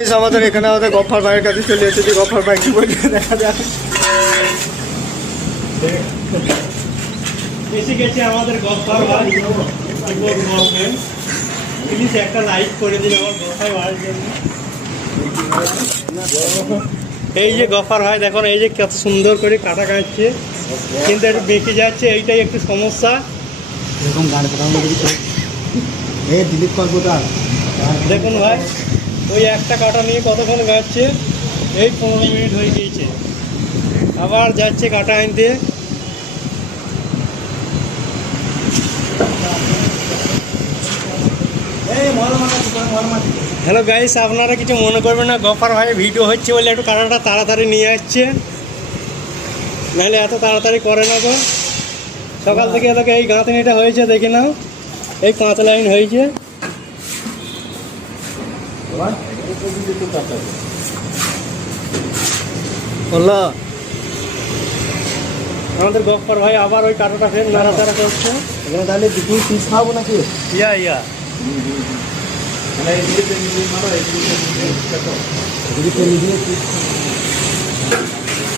আমাদের এখানে আমাদের গফার ভাইয়ের কাছে চলে এসেছি। গফার ভাই কি বলছে দেখা যাক। এসে গেছে আমাদের গফার ভাই। প্লিজ একটা লাইক করে দিন আমার গফার ভাইয়ের জন্য। এই যে গফার ভাই দেখুন, এই যে কত সুন্দর করে কাটা কাটছে, কিন্তু একটু বেঁকে যাচ্ছে, এইটাই একটু সমস্যা। এরকম গাড়ি দিলীপ কল্পতার দেখুন ভাই, ওই একটা কাটা নিয়ে কতক্ষণ গাচ্ছে, এই 15 মিনিট হয়ে গিয়েছে, আবার যাচ্ছে কাটা আনতে। হ্যালো গাইস, আপনারা কিছু মনে করবেন না, গফার ভাই ভিডিও হচ্ছে বলে একটু কাটাটা তাড়াতাড়ি নিয়ে আসছে, নাহলে এত তাড়াতাড়ি করে না। তো সকাল থেকে এটাকে এই গাঁথনিটা হয়েছে, দেখে নাও, এই 5 লাইন হয়েছে। আমাদের গফার ভাই আবার ওই কাটাটা ফের নাড়াচাড়া করছে। এখানে তাহলে দুপুর পিস খাবো নাকি? ইয়া ইয়া যদি